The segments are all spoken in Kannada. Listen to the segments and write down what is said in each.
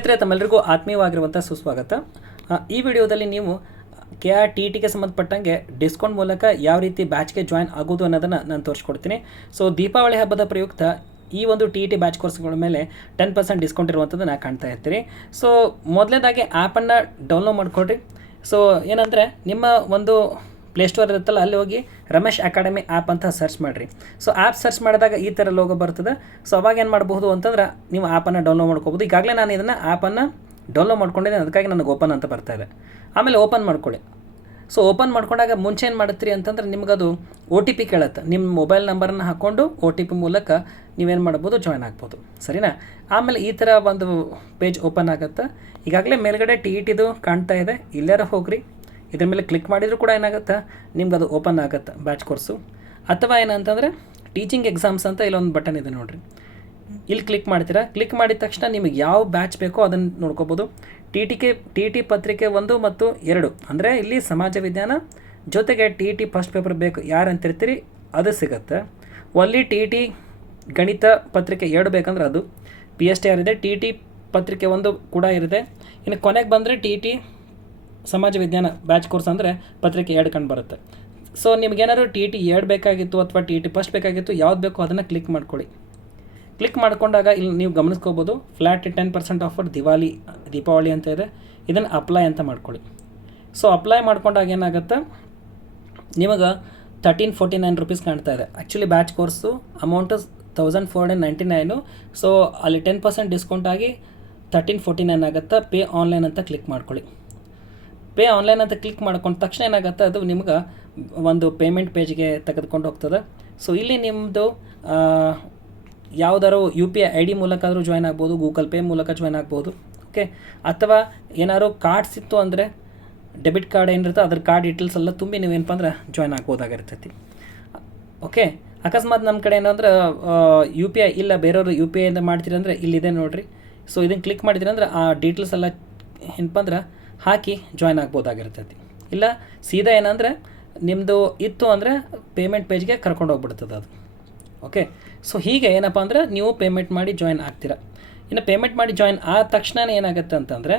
ಸ್ನೇಹಿತರೆ ತಮ್ಮೆಲ್ಲರಿಗೂ ಆತ್ಮೀಯವಾಗಿರುವಂಥ ಸುಸ್ವಾಗತ. ಈ ವಿಡಿಯೋದಲ್ಲಿ ನೀವು ಕೆ ಆರ್ ಟಿ ಟಿಗೆ ಸಂಬಂಧಪಟ್ಟಂಗೆ ಡಿಸ್ಕೌಂಟ್ ಮೂಲಕ ಯಾವ ರೀತಿ ಬ್ಯಾಚ್ಗೆ ಜಾಯ್ನ್ ಆಗೋದು ಅನ್ನೋದನ್ನು ನಾನು ತೋರಿಸ್ಕೊಡ್ತೀನಿ. ಸೊ, ದೀಪಾವಳಿ ಹಬ್ಬದ ಪ್ರಯುಕ್ತ ಈ ಒಂದು ಟಿ ಟಿ ಬ್ಯಾಚ್ ಕೋರ್ಸ್ಗಳ ಮೇಲೆ ಟೆನ್ ಪರ್ಸೆಂಟ್ ಡಿಸ್ಕೌಂಟ್ ಇರುವಂಥದ್ದನ್ನು ಕಾಣ್ತಾ ಇರ್ತೀನಿ. ಸೊ ಮೊದಲನೇದಾಗಿ ಆ್ಯಪನ್ನು ಡೌನ್ಲೋಡ್ ಮಾಡಿಕೊಡ್ರಿ ಸೊ, ಏನಂದರೆ ನಿಮ್ಮ ಒಂದು ಪ್ಲೇಸ್ಟೋರ್ ಇರುತ್ತಲ್ಲ, ಅಲ್ಲಿ ಹೋಗಿ ರಮೇಶ್ ಅಕಾಡೆಮಿ ಆ್ಯಪ್ ಅಂತ ಸರ್ಚ್ ಮಾಡಿರಿ. ಸೊ ಆ್ಯಪ್ ಸರ್ಚ್ ಮಾಡಿದಾಗ ಈ ಥರ ಲೋಗೋ ಬರ್ತದೆ. ಸೊ ಅವಾಗ ಏನು ಮಾಡಬಹುದು ಅಂತಂದ್ರೆ ನೀವು ಆ್ಯಪನ್ನು ಡೌನ್ಲೋಡ್ ಮಾಡ್ಕೋಬೋದು ಈಗಾಗಲೇ ನಾನು ಇದನ್ನು ಆ್ಯಪನ್ನು ಡೌನ್ಲೋಡ್ ಮಾಡ್ಕೊಂಡಿದ್ದೀನಿ, ಅದಕ್ಕಾಗಿ ನನಗೆ ಓಪನ್ ಅಂತ ಬರ್ತಾ ಇದೆ. ಆಮೇಲೆ ಓಪನ್ ಮಾಡ್ಕೊಳ್ಳಿ. ಸೊ ಓಪನ್ ಮಾಡ್ಕೊಂಡಾಗ ಮುಂಚೆ ಏನು ಮಾಡುತ್ತೀರಿ ಅಂತಂದ್ರೆ ನಿಮಗದು ಒ ಟಿ ಪಿ ಕೇಳುತ್ತೆ. ನಿಮ್ಮ ಮೊಬೈಲ್ ನಂಬರನ್ನು ಹಾಕ್ಕೊಂಡು ಒ ಟಿ ಪಿ ಮೂಲಕ ನೀವೇನು ಮಾಡ್ಬೋದು ಜಾಯ್ನ್ ಆಗ್ಬೋದು. ಸರಿನಾ? ಆಮೇಲೆ ಈ ಥರ ಒಂದು ಪೇಜ್ ಓಪನ್ ಆಗುತ್ತೆ. ಈಗಾಗಲೇ ಮೇಲ್ಗಡೆ ಟಿ ಇ ಟಿದು ಕಾಣ್ತಾ ಇದೆ. ಇಲ್ಲಾರ ಹೋಗ್ರಿ. ಇದ್ರ ಮೇಲೆ ಕ್ಲಿಕ್ ಮಾಡಿದರೂ ಕೂಡ ಏನಾಗುತ್ತೆ? ನಿಮ್ಗೆ ಅದು ಓಪನ್ ಆಗುತ್ತೆ ಬ್ಯಾಚ್ ಕೋರ್ಸು ಅಥವಾ ಏನಂತಂದರೆ ಟೀಚಿಂಗ್ ಎಕ್ಸಾಮ್ಸ್ ಅಂತ ಇಲ್ಲೊಂದು ಬಟನ್ ಇದೆ ನೋಡಿರಿ. ಇಲ್ಲಿ ಕ್ಲಿಕ್ ಮಾಡ್ತೀರಾ? ಕ್ಲಿಕ್ ಮಾಡಿದ ತಕ್ಷಣ ನಿಮಗೆ ಯಾವ ಬ್ಯಾಚ್ ಬೇಕೋ ಅದನ್ನು ನೋಡ್ಕೋಬೋದು. T T K T T ಪತ್ರಿಕೆ ಒಂದು ಮತ್ತು ಎರಡು. ಅಂದರೆ ಇಲ್ಲಿ ಸಮಾಜ ವಿಜ್ಞಾನ ಜೊತೆಗೆ ಟಿ ಟಿ ಫಸ್ಟ್ ಪೇಪರ್ ಬೇಕು. ಯಾರು ಅಂತಿರ್ತೀರಿ ಅದು ಸಿಗುತ್ತೆ? ಒಲ್ಲಿ ಟಿ ಟಿ ಗಣಿತ ಪತ್ರಿಕೆ ಎರಡು ಬೇಕಂದ್ರೆ ಅದು. ಪಿ ಎಸ್ ಟಿ ಆರ್ ಇದೆ. ಟಿ ಟಿ ಪತ್ರಿಕೆ ಒಂದು ಕೂಡ ಇದೆ ಇನ್ನು ಕೊನೆಗೆ ಬಂದರೆ ಟಿ ಟಿ ಸಮಾಜ ವಿಜ್ಞಾನ ಬ್ಯಾಚ್ ಕೋರ್ಸ್ ಅಂದರೆ ಪತ್ರಿಕೆ ಎರಡು ಕಂಡು ಬರುತ್ತೆ. ಸೊ ನಿಮಗೇನಾದ್ರು ಟಿ ಟಿ ಎರಡು ಬೇಕಾಗಿತ್ತು ಅಥವಾ ಟಿ ಟಿ ಫಸ್ಟ್ ಬೇಕಾಗಿತ್ತು, ಯಾವ್ದು ಬೇಕೋ ಅದನ್ನು ಕ್ಲಿಕ್ ಮಾಡ್ಕೊಳ್ಳಿ. ಕ್ಲಿಕ್ ಮಾಡ್ಕೊಂಡಾಗ ಇಲ್ಲಿ ನೀವು ಗಮನಿಸ್ಕೋಬೋದು flat ten percent offer Diwali Deepavali ಅಂತ ಇದೆ. ಇದನ್ನು ಅಪ್ಲೈ ಅಂತ ಮಾಡ್ಕೊಳ್ಳಿ. ಸೊ ಅಪ್ಲೈ ಮಾಡ್ಕೊಂಡಾಗ ಏನಾಗುತ್ತೆ? ನಿಮಗೆ ತರ್ಟೀನ್ ಫೋರ್ಟಿ ನೈನ್ ರುಪೀಸ್ ಕಾಣ್ತಾ ಇದೆ. Actually batch course amount thousand four hundred ninety nine so ಅಲ್ಲಿ ಟೆನ್ ಪರ್ಸೆಂಟ್ ಡಿಸ್ಕೌಂಟ್ ಆಗಿ ತರ್ಟೀನ್ ಫೋರ್ಟಿ ನೈನ್ ಆಗುತ್ತೆ. ಪೇ ಆನ್ಲೈನ್ ಅಂತ ಕ್ಲಿಕ್ ಮಾಡ್ಕೊಳ್ಳಿ. ಪೇ ಆನ್ಲೈನ್ ಅಂತ ಕ್ಲಿಕ್ ಮಾಡ್ಕೊಂಡ ತಕ್ಷಣ ಏನಾಗುತ್ತೆ, ಅದು ನಿಮ್ಗೆ ಒಂದು ಪೇಮೆಂಟ್ ಪೇಜ್ಗೆ ತೆಗೆದುಕೊಂಡು ಹೋಗ್ತದೆ. ಸೊ ಇಲ್ಲಿ ನಿಮ್ಮದು ಯಾವುದಾದ್ರು U P I I D ಮೂಲಕ ಆದರೂ ಜಾಯ್ನ್ ಆಗ್ಬೋದು, ಗೂಗಲ್ ಪೇ ಮೂಲಕ ಜಾಯ್ನ್ ಆಗ್ಬೋದು ಓಕೆ ಅಥವಾ ಏನಾದ್ರು ಕಾರ್ಡ್ಸ್ ಇತ್ತು ಅಂದರೆ ಡೆಬಿಟ್ ಕಾರ್ಡ್ ಏನಿರುತ್ತೆ ಅದ್ರ ಕಾರ್ಡ್ ಡೀಟೇಲ್ಸ್ ಎಲ್ಲ ತುಂಬಿ ನೀವೇನಪ್ಪ ಅಂದ್ರೆ ಜಾಯ್ನ್ ಆಗ್ಬೋದಾಗಿರ್ತೈತಿ. ಓಕೆ ಅಕಸ್ಮಾತ್ ನಮ್ಮ ಕಡೆ ಏನಂದ್ರೆ ಯು ಪಿ ಐ ಇಲ್ಲ, ಬೇರೆಯವರು ಯು ಪಿ ಐಯಿಂದ ಮಾಡ್ತೀರಿ ಅಂದರೆ ಇಲ್ಲಿದೆ ನೋಡಿರಿ. ಸೊ ಇದನ್ನು ಕ್ಲಿಕ್ ಮಾಡಿದ್ರಿ ಆ ಡೀಟೇಲ್ಸ್ ಎಲ್ಲ ಏನಪ್ಪ ಅಂದ್ರೆ ಹಾಕಿ ಜಾಯ್ನ್ ಆಗ್ಬೋದಾಗಿರ್ತೈತಿ. ಇಲ್ಲ ಸೀದಾ ಏನಂದರೆ ನಿಮ್ಮದು ಇತ್ತು ಅಂದರೆ ಪೇಮೆಂಟ್ ಪೇಜ್ಗೆ ಕರ್ಕೊಂಡು ಹೋಗ್ಬಿಡ್ತದೆ ಅದು. ಓಕೆ ಸೊ ಹೀಗೆ ಏನಪ್ಪ ಅಂದರೆ ನೀವು ಪೇಮೆಂಟ್ ಮಾಡಿ ಜಾಯ್ನ್ ಆಗ್ತೀರಾ. ಇನ್ನು ಪೇಮೆಂಟ್ ಮಾಡಿ ಜಾಯ್ನ್ ಆದ ತಕ್ಷಣ ಏನಾಗುತ್ತೆ ಅಂತಂದರೆ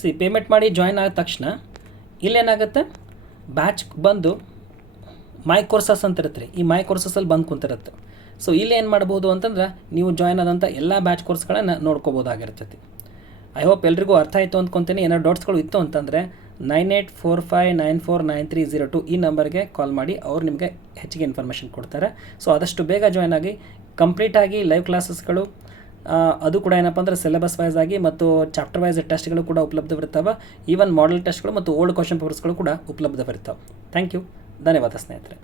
ಸಿ ಪೇಮೆಂಟ್ ಮಾಡಿ ಜಾಯ್ನ್ ಆದ ತಕ್ಷಣ ಇಲ್ಲೇನಾಗುತ್ತೆ? ಬ್ಯಾಚ್ ಬಂದು ಮೈ ಕೋರ್ಸಸ್ ಅಂತ ಇರುತ್ತೆ ಈ ಮೈ ಕೋರ್ಸಸಲ್ಲಿ ಬಂದು ಕುಂತಿರುತ್ತೆ. ಸೊ ಇಲ್ಲಿ ಏನು ಮಾಡ್ಬೋದು ಅಂತಂದ್ರೆ, ನೀವು ಜಾಯ್ನ್ ಆದಂಥ ಎಲ್ಲ ಬ್ಯಾಚ್ ಕೋರ್ಸ್ಗಳನ್ನು ನೋಡ್ಕೋಬೋದಾಗಿರ್ತೈತಿ. ಐ ಹೋಪ್ ಎಲ್ರಿಗೂ ಅರ್ಥ ಆಯಿತು ಅಂದ್ಕೊತೀನಿ ಏನೋ ಡೌಟ್ಸ್ಗಳು ಇತ್ತು ಅಂತಂದರೆ nine eight four five nine four nine three zero two ಈ ನಂಬರ್ಗೆ ಕಾಲ್ ಮಾಡಿ, ಅವ್ರು ನಿಮಗೆ ಹೆಚ್ಚಿಗೆ ಇನ್ಫಾರ್ಮೇಷನ್ ಕೊಡ್ತಾರೆ. ಸೊ ಆದಷ್ಟು ಬೇಗ ಜಾಯ್ನ್ ಆಗಿ ಕಂಪ್ಲೀಟಾಗಿ ಲೈವ್ ಕ್ಲಾಸಸ್ಗಳು ಅದು ಕೂಡ ಏನಪ್ಪ ಅಂದರೆ ಸಿಲೆಬಸ್ ವೈಸ್ ಆಗಿ ಮತ್ತು ಚಾಪ್ಟರ್ ವೈಸ್ ಟೆಸ್ಟ್ಗಳು ಕೂಡ ಉಪಲಬ್ಧವಿರ್ತಾವೆ ಈವನ್ ಮಾಡೆಲ್ ಟೆಸ್ಟ್ಗಳು ಮತ್ತು ಓಲ್ಡ್ ಕ್ವಶನ್ ಪೇಪರ್ಸ್ಗಳು ಕೂಡ ಉಪಲಬ್ಧವಿರ್ತಾವೆ ಥ್ಯಾಂಕ್ ಯು ಧನ್ಯವಾದ ಸ್ನೇಹಿತರೆ.